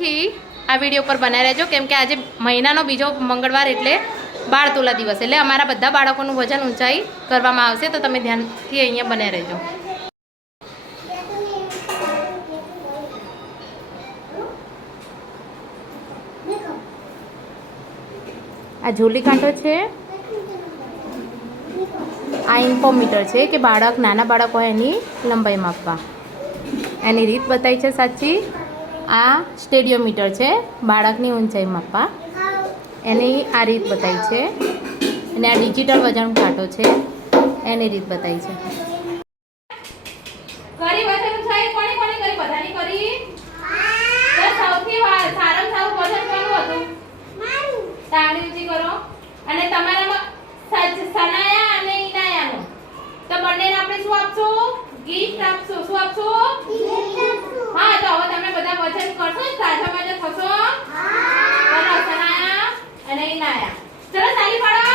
થી આ વીડિયો પર બનાવી રહેજો. કેમ કે આજે મહિનાનો બીજો મંગળવાર એટલે બાળ તુલા દિવસ. એટલે અમારા બધા બાળકોનું વજન ઊંચાઈ કરવામાં આવશે, તો તમે ધ્યાનથી અહીંયા બને રહેજો. આ ઝૂલી કાંટો છે. આ ઇન્ફોમીટર છે કે બાળક, નાના બાળકો એની લંબાઈ માપવા. એની રીત બતાવી છે સાચી. આ સ્ટેડિયોમીટર છે, બાળકની ઊંચાઈ માપવા. એની આ રીત બતાવી છે. અને આ ડિજિટલ વજન કાંટો છે, એની રીત બતાવી છે. લઈને આયા. ચલો તાલી પાડો.